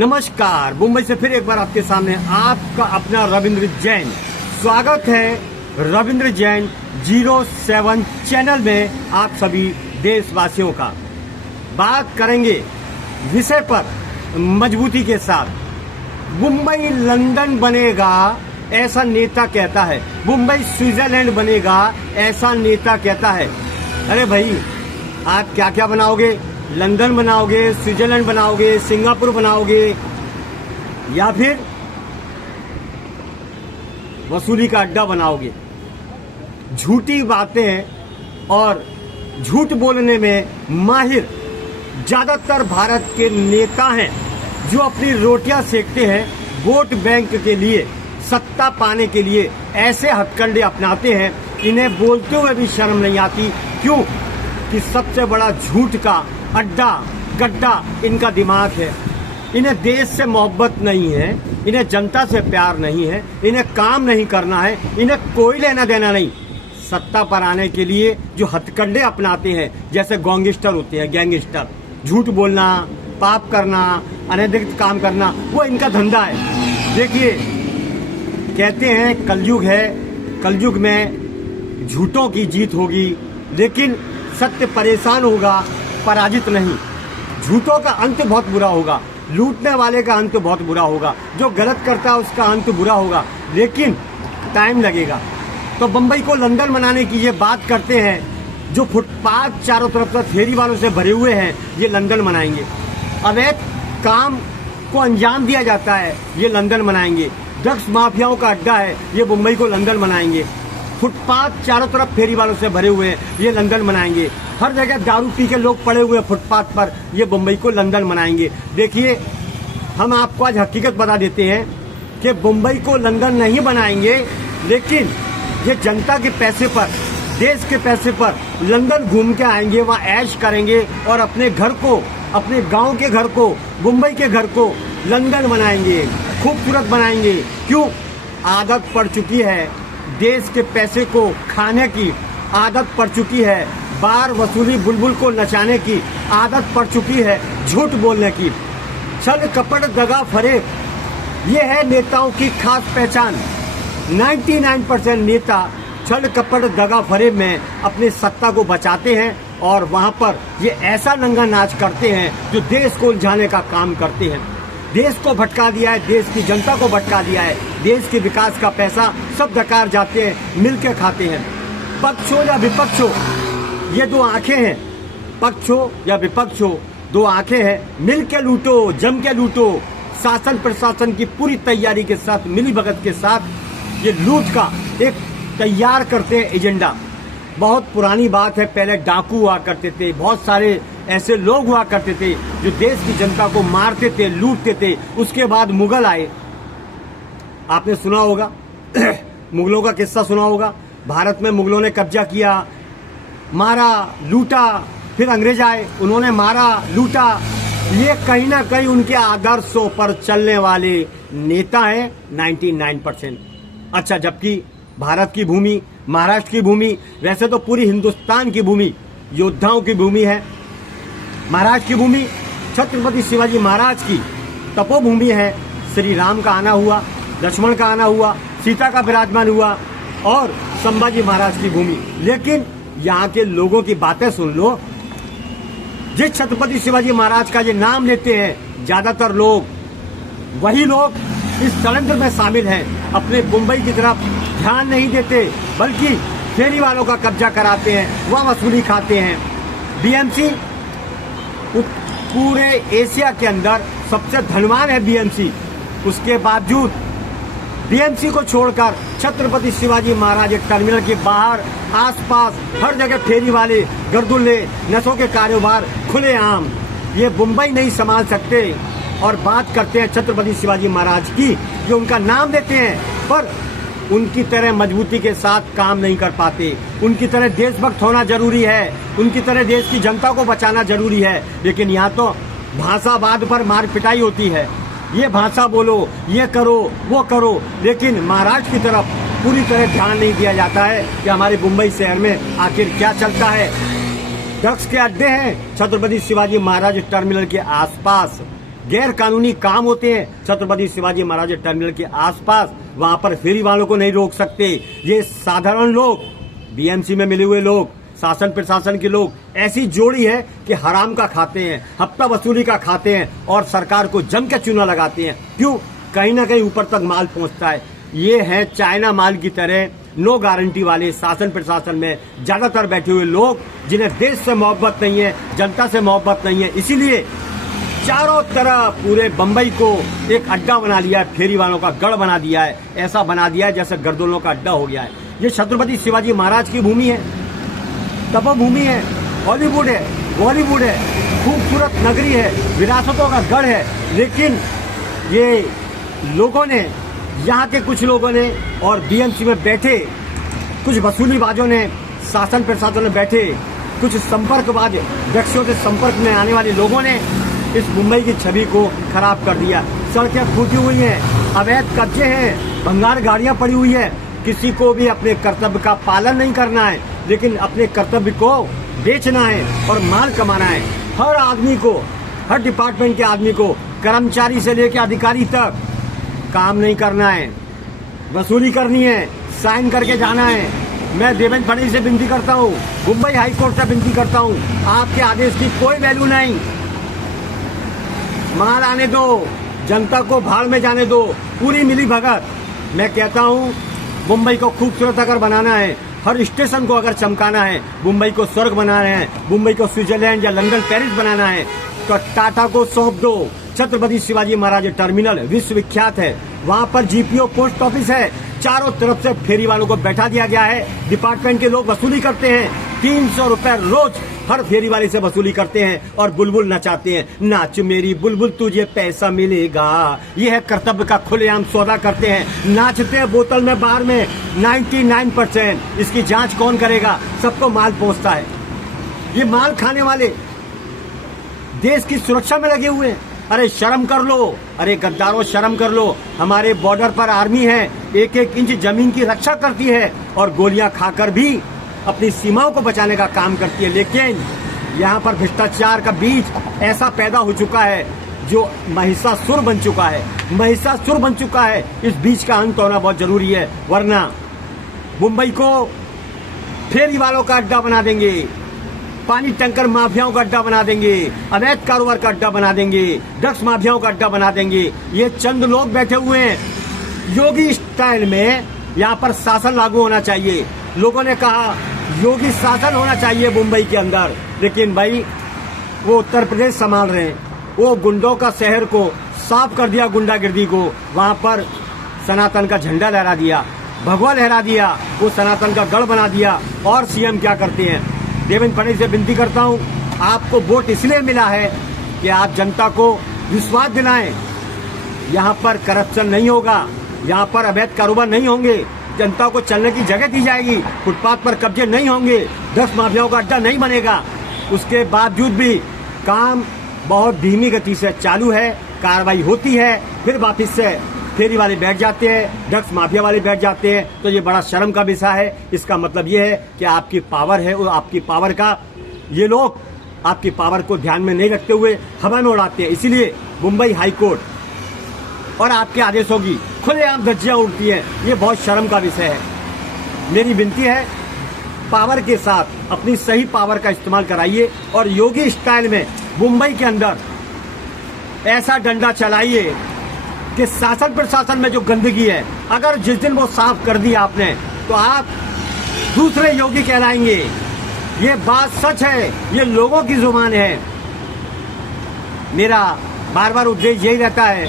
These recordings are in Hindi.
नमस्कार, मुंबई से फिर एक बार आपके सामने आपका अपना रविंद्र जैन। स्वागत है रविंद्र जैन 07 चैनल में आप सभी देशवासियों का। बात करेंगे विषय पर मजबूती के साथ। मुंबई लंदन बनेगा ऐसा नेता कहता है, मुंबई स्विट्जरलैंड बनेगा ऐसा नेता कहता है। अरे भाई, आप क्या क्या बनाओगे? लंदन बनाओगे, स्विट्जरलैंड बनाओगे, सिंगापुर बनाओगे, या फिर वसूली का अड्डा बनाओगे? झूठी बातें हैं और झूठ बोलने में माहिर ज्यादातर भारत के नेता हैं जो अपनी रोटियां सेकते हैं वोट बैंक के लिए, सत्ता पाने के लिए। ऐसे हथकंडे अपनाते हैं, इन्हें बोलते हुए भी शर्म नहीं आती। क्यों? कि सबसे बड़ा झूठ का अड्डा गड्ढा इनका दिमाग है। इन्हें देश से मोहब्बत नहीं है, इन्हें जनता से प्यार नहीं है, इन्हें काम नहीं करना है, इन्हें कोई लेना देना नहीं। सत्ता पर आने के लिए जो हथकंडे अपनाते हैं, जैसे गैंगस्टर होते हैं, गैंगस्टर, झूठ बोलना, पाप करना, अनैतिक काम करना, वो इनका धंधा है। देखिए, कहते हैं कलयुग है, कलयुग में झूठों की जीत होगी, लेकिन सत्य परेशान होगा, पराजित नहीं। झूठों का अंत बहुत बुरा होगा, लूटने वाले का अंत बहुत बुरा होगा, जो गलत करता है उसका अंत बुरा होगा, लेकिन टाइम लगेगा। तो बंबई को लंदन बनाने की ये बात करते हैं। जो फुटपाथ चारों तरफ से फेरी वालों से भरे हुए हैं, ये लंदन बनाएंगे। अवैध काम को अंजाम दिया जाता है, ये लंदन बनाएंगे। ड्रग्स माफियाओं का अड्डा है, ये मुंबई को लंदन बनाएंगे। फुटपाथ चारों तरफ फेरी वालों से भरे हुए हैं, ये लंदन बनाएंगे। हर जगह दारू पी के लोग पड़े हुए फुटपाथ पर, ये मुंबई को लंदन बनाएंगे। देखिए, हम आपको आज हकीकत बता देते हैं कि मुंबई को लंदन नहीं बनाएंगे, लेकिन ये जनता के पैसे पर, देश के पैसे पर लंदन घूम के आएंगे, वहाँ ऐश करेंगे और अपने घर को, अपने गांव के घर को, मुंबई के घर को लंदन बनाएंगे, खूबसूरत बनाएंगे। क्यों? आदत पड़ चुकी है देश के पैसे को खाने की, आदत पड़ चुकी है बार वसूली बुलबुल को नचाने की, आदत पड़ चुकी है झूठ बोलने की। छल कपट दगा फरेब, ये है नेताओं की खास पहचान। 99% नेता छल कपट दगा फरेब में अपनी सत्ता को बचाते हैं और वहां पर ये ऐसा नंगा नाच करते हैं जो देश को उलझाने का काम करते हैं। देश को भटका दिया है, देश की जनता को भटका दिया है, देश के विकास का पैसा सब डकार जाते हैं, मिलके खाते हैं। पक्ष हो या विपक्ष हो, ये दो आंखें हैं। पक्ष हो या विपक्ष हो, दो आंखें हैं। मिल के लूटो, जम के लूटो। शासन प्रशासन की पूरी तैयारी के साथ, मिली भगत के साथ ये लूट का एक तैयार करते हैं एजेंडा। बहुत पुरानी बात है, पहले डाकू हुआ करते थे, बहुत सारे ऐसे लोग हुआ करते थे जो देश की जनता को मारते थे, लूटते थे। उसके बाद मुगल आए, आपने सुना होगा मुगलों का किस्सा सुना होगा। भारत में मुगलों ने कब्जा किया, मारा, लूटा, फिर अंग्रेज आए, उन्होंने मारा, लूटा। ये कहीं ना कहीं उनके आदर्शों पर चलने वाले नेता हैं 99%। अच्छा, जबकि भारत की भूमि, महाराष्ट्र की भूमि, वैसे तो पूरी हिंदुस्तान की भूमि योद्धाओं की भूमि है। महाराष्ट्र की भूमि छत्रपति शिवाजी महाराज की तपोभूमि है। श्री राम का आना हुआ, लक्ष्मण का आना हुआ, सीता का विराजमान हुआ, और संभाजी महाराज की भूमि। लेकिन यहाँ के लोगों की बातें सुन लो। जिस छत्रपति शिवाजी महाराज का ये नाम लेते हैं, ज्यादातर लोग, वही लोग इस षड्यंत्र में शामिल हैं। अपने मुंबई की तरफ ध्यान नहीं देते, बल्कि फेरी वालों का कब्जा कराते हैं, वह वसूली खाते हैं। बीएमसी पूरे एशिया के अंदर सबसे धनवान है बीएमसी। उसके बावजूद बीएमसी को छोड़कर छत्रपति शिवाजी महाराज एक टर्मिनल के बाहर, आसपास हर जगह फेरी वाले, गर्दुल्ले, नशों के कारोबार खुलेआम। ये मुंबई नहीं संभाल सकते और बात करते हैं छत्रपति शिवाजी महाराज की, जो उनका नाम देते हैं, पर उनकी तरह मजबूती के साथ काम नहीं कर पाते। उनकी तरह देशभक्त होना जरूरी है, उनकी तरह देश की जनता को बचाना जरूरी है। लेकिन यहाँ तो भाषावाद पर मार पिटाई होती है, ये भाषा बोलो, ये करो, वो करो, लेकिन महाराष्ट्र की तरफ पूरी तरह ध्यान नहीं दिया जाता है कि हमारे मुंबई शहर में आखिर क्या चलता है। ड्रग्स के अड्डे हैं छत्रपति शिवाजी महाराज टर्मिनल के आसपास, गैर कानूनी काम होते हैं छत्रपति शिवाजी महाराज टर्मिनल के आसपास, वहां पर फेरी वालों को नहीं रोक सकते। ये साधारण लोग, बीएमसी में मिले हुए लोग, शासन प्रशासन के लोग, ऐसी जोड़ी है कि हराम का खाते हैं, हफ्ता वसूली का खाते हैं और सरकार को जम के चूना लगाते हैं। क्यों? कहीं ना कहीं ऊपर तक माल पहुंचता है। ये है चाइना माल की तरह नो गारंटी वाले शासन प्रशासन में ज्यादातर बैठे हुए लोग, जिन्हें देश से मोहब्बत नहीं है, जनता से मोहब्बत नहीं है। इसीलिए चारों तरफ पूरे बंबई को एक अड्डा बना लिया है, फेरी वालों का गढ़ बना दिया है। ऐसा बना दिया है जैसे गर्दोलों का अड्डा हो गया है। ये छत्रपति शिवाजी महाराज की भूमि है, तपोभूमि है, हॉलीवुड है, बॉलीवुड है, खूबसूरत नगरी है, विरासतों का गढ़ है। लेकिन ये लोगों ने, यहाँ के कुछ लोगों ने और बीएमसी में बैठे कुछ वसूलीबाजों ने, शासन प्रशासन में बैठे कुछ संपर्कबाज व्यक्तियों के संपर्क में आने वाले लोगों ने इस मुंबई की छवि को खराब कर दिया। सड़कें फूटी हुई हैं, अवैध कब्जे हैं, भंगार गाड़ियां पड़ी हुई है। किसी को भी अपने कर्तव्य का पालन नहीं करना है, लेकिन अपने कर्तव्य को बेचना है और माल कमाना है। हर आदमी को, हर डिपार्टमेंट के आदमी को, कर्मचारी से लेकर अधिकारी तक काम नहीं करना है, वसूली करनी है, साइन करके जाना है। मैं देवेंद्र फडणवीस से विनती करता हूँ, मुंबई हाई कोर्ट से विनती करता हूँ, आपके आदेश की कोई वैल्यू नहीं। माल आने दो, जनता को भाड़ में जाने दो, पूरी मिली भगत। मैं कहता हूँ मुंबई को खूबसूरत अगर बनाना है, हर स्टेशन को अगर चमकाना है, मुंबई को स्वर्ग बनाना है, मुंबई को स्विट्जरलैंड या लंदन पेरिस बनाना है, तो टाटा को सौंप दो। छत्रपति शिवाजी महाराज टर्मिनल विश्वविख्यात है, वहाँ पर जीपीओ पोस्ट ऑफिस है, चारों तरफ से फेरी वालों को बैठा दिया गया है। डिपार्टमेंट के लोग वसूली करते हैं, 300 रुपए रोज हर फेरी वाले से वसूली करते हैं और बुलबुल नचाते हैं। नाच मेरी बुलबुल तुझे पैसा मिलेगा, ये है कर्तव्य का खुलेआम सौदा करते हैं। नाचते हैं बोतल में, बार में। 99% इसकी जांच कौन करेगा? सबको माल पहुंचता है। ये माल खाने वाले देश की सुरक्षा में लगे हुए हैं। अरे शर्म कर लो, अरे गद्दारों शर्म कर लो। हमारे बॉर्डर पर आर्मी है, एक एक इंच जमीन की रक्षा करती है और गोलियां खाकर भी अपनी सीमाओं को बचाने का काम करती है। लेकिन यहाँ पर भ्रष्टाचार का बीज ऐसा पैदा हो चुका है जो महिषासुर बन चुका है, महिषासुर बन चुका है। इस बीज का अंत होना बहुत जरूरी है, वरना मुंबई को फेरी वालों का अड्डा बना देंगे, पानी टैंकर माफियाओं का अड्डा बना देंगे, अवैध कारोबार का अड्डा बना देंगे, ड्रग्स माफियाओं का अड्डा बना देंगे। ये चंद लोग बैठे हुए हैं। योगी स्टाइल में यहाँ पर शासन लागू होना चाहिए। लोगों ने कहा योगी शासन होना चाहिए मुंबई के अंदर, लेकिन भाई वो उत्तर प्रदेश संभाल रहे हैं। वो गुंडों का शहर को साफ कर दिया, गुंडागिर्दी को। वहां पर सनातन का झंडा लहरा दिया, भगवा लहरा दिया, वो सनातन का गढ़ बना दिया। और सीएम क्या करते हैं? देवेंद्र फडणवीस से विनती करता हूं, आपको वोट इसलिए मिला है कि आप जनता को विश्वास दिलाएं। यहाँ पर करप्शन नहीं होगा, यहाँ पर अवैध कारोबार नहीं होंगे, जनता को चलने की जगह दी जाएगी, फुटपाथ पर कब्जे नहीं होंगे, ड्रग्स माफियाओं का अड्डा नहीं बनेगा। उसके बावजूद भी काम बहुत धीमी गति से चालू है, कार्रवाई होती है, फिर वापिस से फेरी वाले बैठ जाते हैं, ड्रग्स माफिया वाले बैठ जाते हैं। तो ये बड़ा शर्म का विषय है। इसका मतलब ये है कि आपकी पावर है, और आपकी पावर का ये लोग आपकी पावर को ध्यान में नहीं रखते हुए हवा में उड़ाते हैं। इसीलिए मुंबई हाई कोर्ट और आपके आदेशों की खुलेआम धज्जियां उड़ती हैं। ये बहुत शर्म का विषय है। मेरी विनती है, पावर के साथ अपनी सही पावर का इस्तेमाल कराइए और योगी स्टाइल में मुंबई के अंदर ऐसा डंडा चलाइए कि शासन प्रशासन में जो गंदगी है, अगर जिस दिन वो साफ कर दी आपने, तो आप दूसरे योगी कहलाएंगे। ये बात सच है, ये लोगों की जुबान है। मेरा बार बार उद्देश्य यही रहता है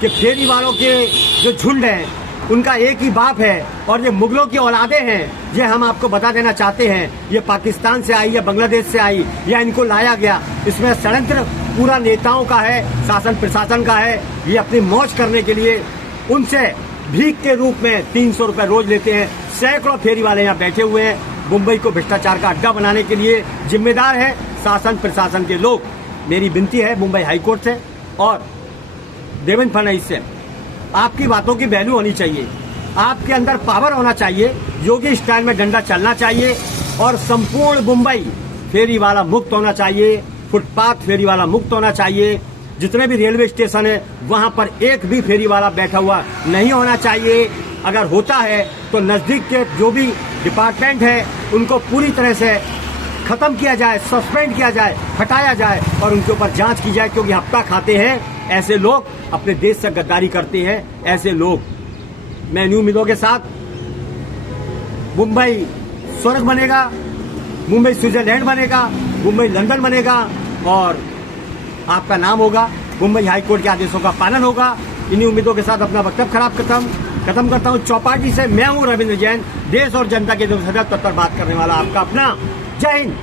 कि फेरी वालों के जो झुंड हैं, उनका एक ही बाप है और ये मुगलों की औलादे हैं। ये हम आपको बता देना चाहते हैं। ये पाकिस्तान से आई या बांग्लादेश से आई या इनको लाया गया, इसमें षड्यंत्र पूरा नेताओं का है, शासन प्रशासन का है। ये अपनी मौज करने के लिए उनसे भीख के रूप में 300 रुपए रोज लेते हैं। सैकड़ों फेरी वाले यहाँ बैठे हुए हैं। मुंबई को भ्रष्टाचार का अड्डा बनाने के लिए जिम्मेदार है शासन प्रशासन के लोग। मेरी विनती है मुंबई हाईकोर्ट से और देवेंद्र फडणवीस से, आपकी बातों की वैल्यू होनी चाहिए, आपके अंदर पावर होना चाहिए, योगी स्टाइल में डंडा चलना चाहिए और संपूर्ण मुंबई फेरी वाला मुक्त होना चाहिए, फुटपाथ फेरी वाला मुक्त होना चाहिए। जितने भी रेलवे स्टेशन है वहां पर एक भी फेरी वाला बैठा हुआ नहीं होना चाहिए। अगर होता है तो नजदीक के जो भी डिपार्टमेंट है उनको पूरी तरह से खत्म किया जाए, सस्पेंड किया जाए, हटाया जाए और उनके ऊपर जांच की जाए, क्योंकि हफ्ता खाते हैं ऐसे लोग, अपने देश से गद्दारी करते हैं ऐसे लोग। मैं इन उम्मीदों के साथ मुंबई स्वर्ग बनेगा, मुंबई स्विट्जरलैंड बनेगा, मुंबई लंदन बनेगा और आपका नाम होगा, मुंबई हाईकोर्ट के आदेशों का पालन होगा। इन्हीं उम्मीदों के साथ अपना वक्तव्य खत्म करता हूं। चौपाटी से मैं हूं रविंद्र जैन, देश और जनता के लिए सदैव तत्पर बात करने वाला आपका अपना। जय हिंद।